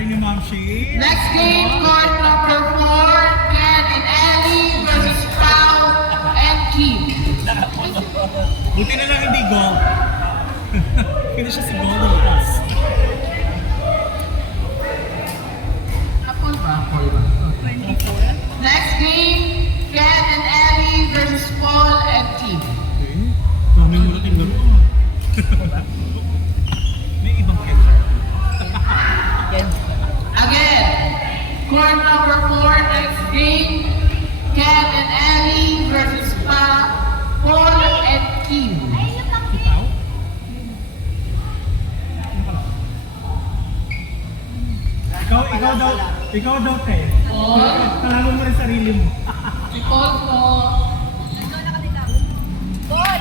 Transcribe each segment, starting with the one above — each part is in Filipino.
Aray ni Ma'am Shane. Next game, court number 4, Ken and Ellie versus Pao and Kim. Buti na lang hindi goal. Hindi siya si goal Lucas. Apple ba? Next game, Ken and Ellie versus Paul and Kim. Okay. Kami muna tingnan mo. May ibang kesa. Again, court number 4, next game, Ken and Ellie versus Paul and Kim. Ikaw? Ikaw daw, te. Kalaman mo rin sarili mo. Si Paul po. Paul!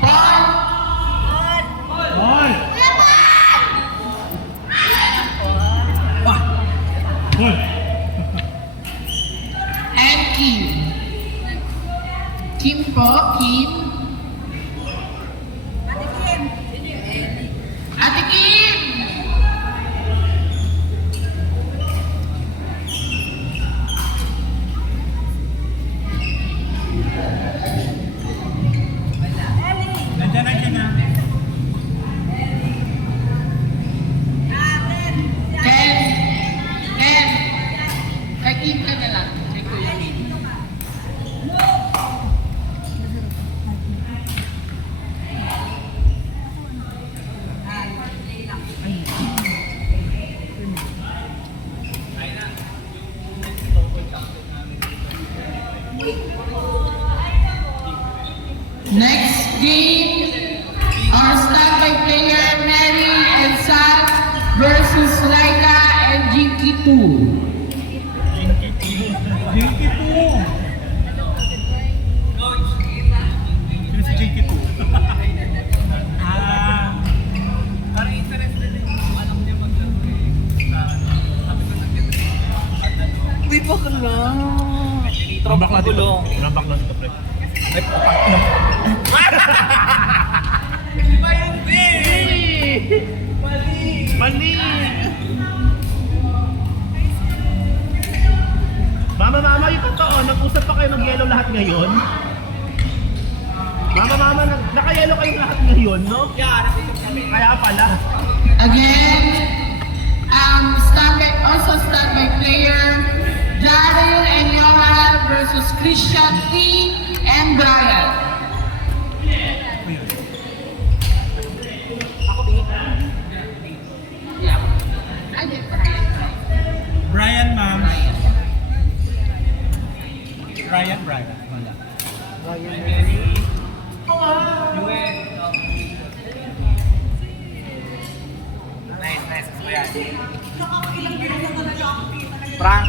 Paul! Paul! And Kim. Kim po, Kim. Ate Kim! Nandiyan na. Ken! Ken! Kay Kim ka na lang. Kay Kuya. Next game, our standby player Mary and Sal versus Laika and Jinky 2. Jinky 2. Sino si Jinky 2? Parang interested din yung alam niya maglaro eh. Sabi ko lang dito. Uy, bakla. Trabak na dito. Trabak na dito, pre. Ay, papak na. Di ba yun, Mali! Mama, yung totoo, nag-usap pa kayo mag-yellow lahat ngayon? Mama, naka-yellow kayo lahat ngayon, no? Yeah, nag-usap kami. Kaya pala. Again, standby player Daryl and Yohan versus Christian T and Brian. Yeah. I did Brian. Brian, ma'am. Brian. Wala. Nice. Prank.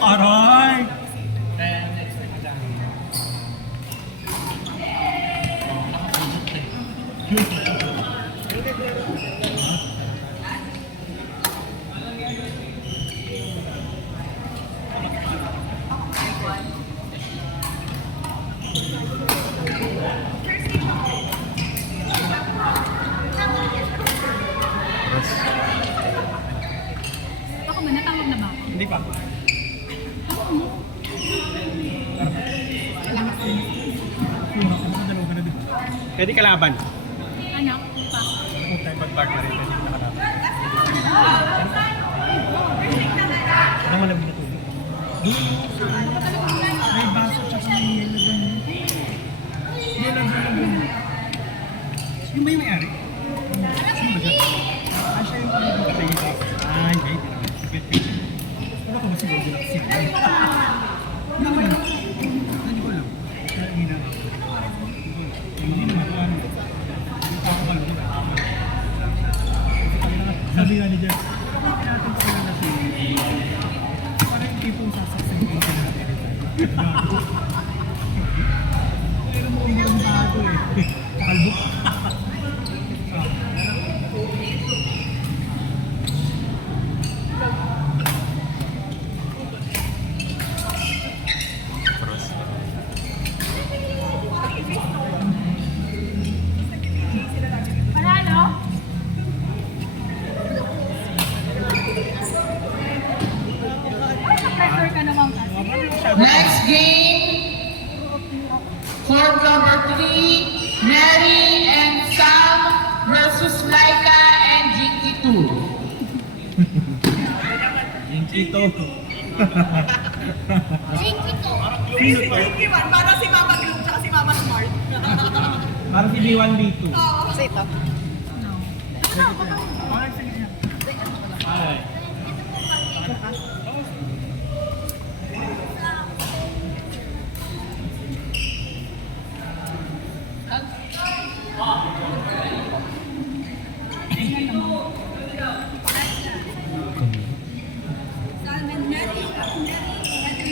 Aray! Ako ba? Natawag na ba ako? Hindi pa. Pwede kalaban. Ano? Pa? Kung tayo mag-partner rin, pwede nakalaban. Ano mo namin natulog? May baso tsaka may yelo doon. Yelo doon. Yung ba yung may-ari? Sino ba dyan? Siya yung patayin. Hindi. Wala ko ba si Bobo? Hindi ko alam. Kaya hindi na. Hindi naman ko ano. Hindi pa ako alam. Sabi nga ni Jeff, natin pa lang na si parang yung tipong sasaksin ko yung natin. Pero mo hindi ang bago eh. Kalbo. Next game, court number 3, Mary and Sam versus Laika and Jinky 2. Yung kito. Pinky man, para si Mama Gloom tsaka si Mama Smart. Para si B1, B2. Say ito. Ay.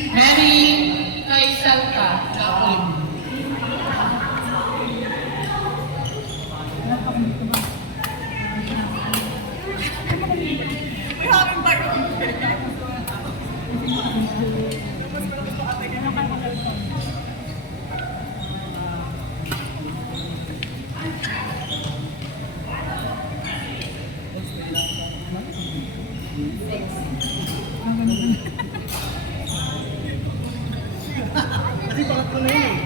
Mary kay Salka, Kaolin. We haven't been. Kasi pangatlo na yun eh.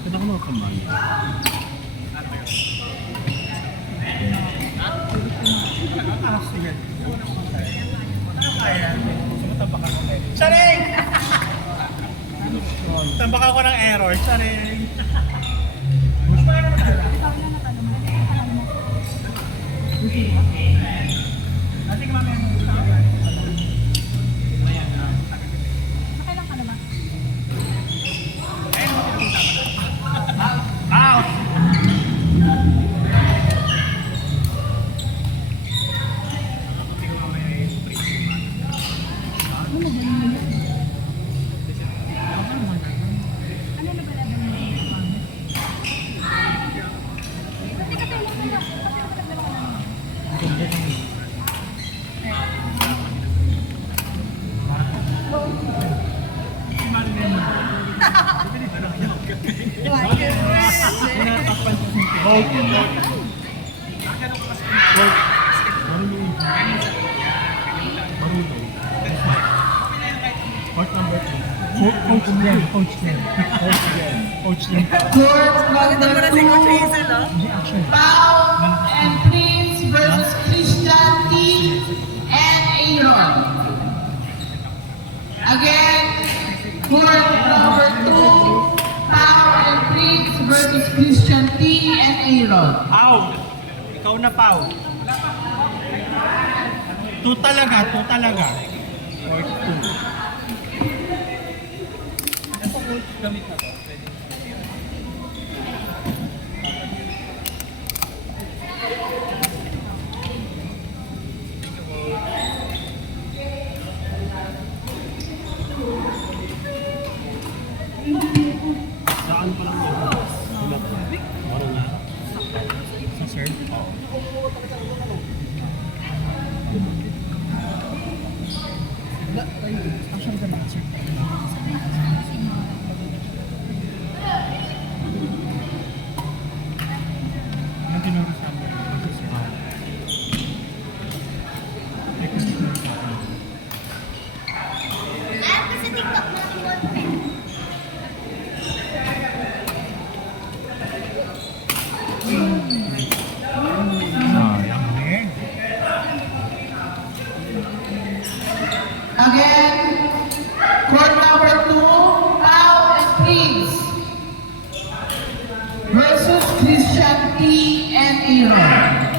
Ba't ako makakamay? Ah, sige. Ano kaya? Sumatabak ako ng error. Charing! Tambak ako ng error. Charing! Gusto mo na natala? Ate ka mamaya mo. Nakailang ka na ba? Out! Ano na ba laban mo? Hindi ka tayo lang nila. Kasi nagdalawa ka namin. Coach number 2. Coach Glenn. Coach Glenn. Coach Glenn. Coach Glenn. Court Bakit mo na si Coach number 2, Hazel, no? Hindi, action. Pao and Prince versus Christian T and Aaron. Again, court number 2, Pao and Prince versus Christian T and Aaron. Pau! Ikaw na, Pau. 2 talaga, 2 talaga. Court 2. Ano po coach gamit na to? Saan pa lang yun? Marunong na. Sa sir? Oo. Action ka na, sir. Again, court number 2, Pao and Prince versus Christian T and Aaron.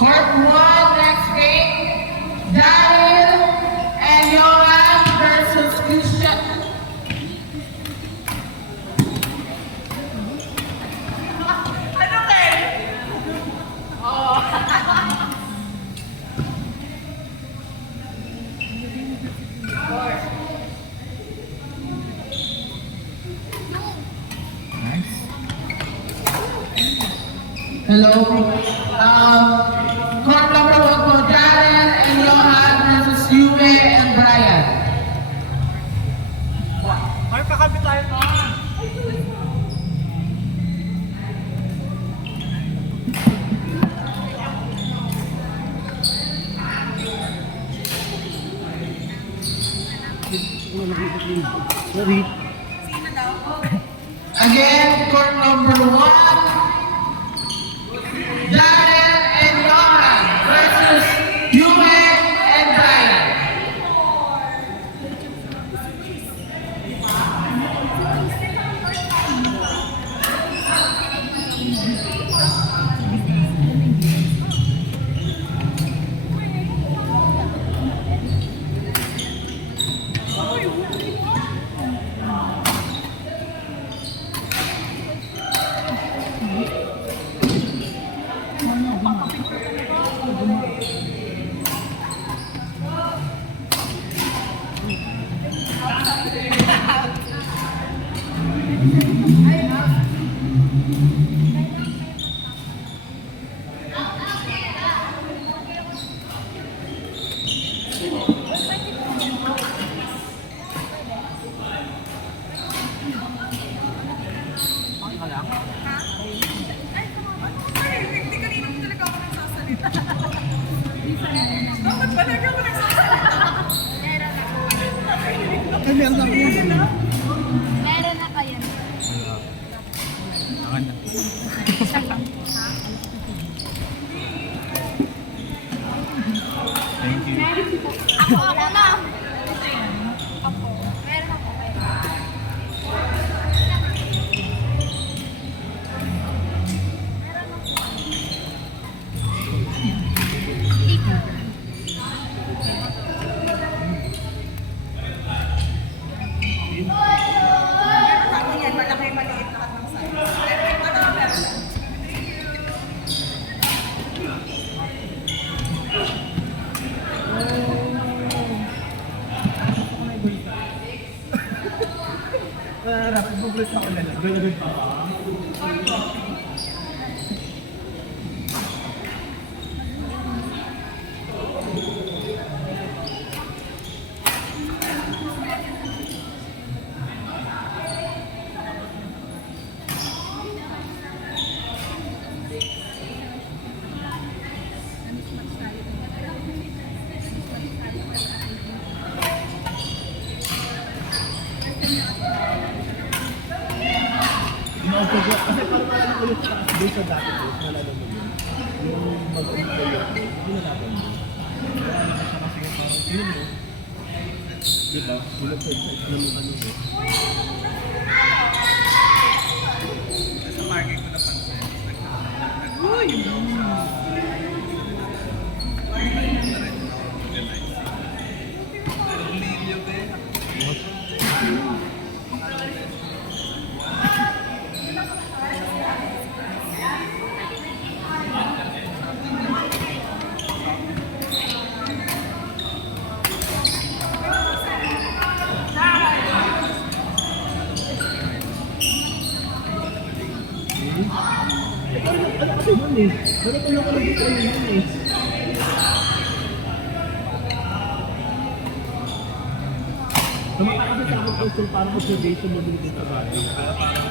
Court 1, next game, Daniel and Johan versus Christian. Ano kayo? Nice. Hello. Court number 1 po, Darren and Johan versus Yue and Brian. Ay, kakabit tayo na. Sorry. Sino daw? Again, court number 1, Darren and Johan versus Yue and Brian. Ay, hindi kanina po talaga ako nagsasalita. Bakit ba talaga ako nagsasalita? Ay, meron ako. Meron na kayo. Akan na. Isa lang. Ha? Thank you. Ako na. Ako. Meron ako. Sticker. Meron ako yan, malaki, maliit lahat ng size. Meron. Dapat bublis ako na lang. Gano'n pa. Kasi parang wala ko yung doon sa dati ko, wala naman yun. Yung mag-ulit ko yun, hindi na natin yun. Wala na siya kasi parang, yun mo. Diba? Bulot sa isa, yun mo kanino. Sa market ko napansin. Uy! Ano kasi yun eh? Pero kung nakalagay tayo yun eh. Tumaka kasi sa akin also parang observation mo din dito sa bagay. Kaya parang,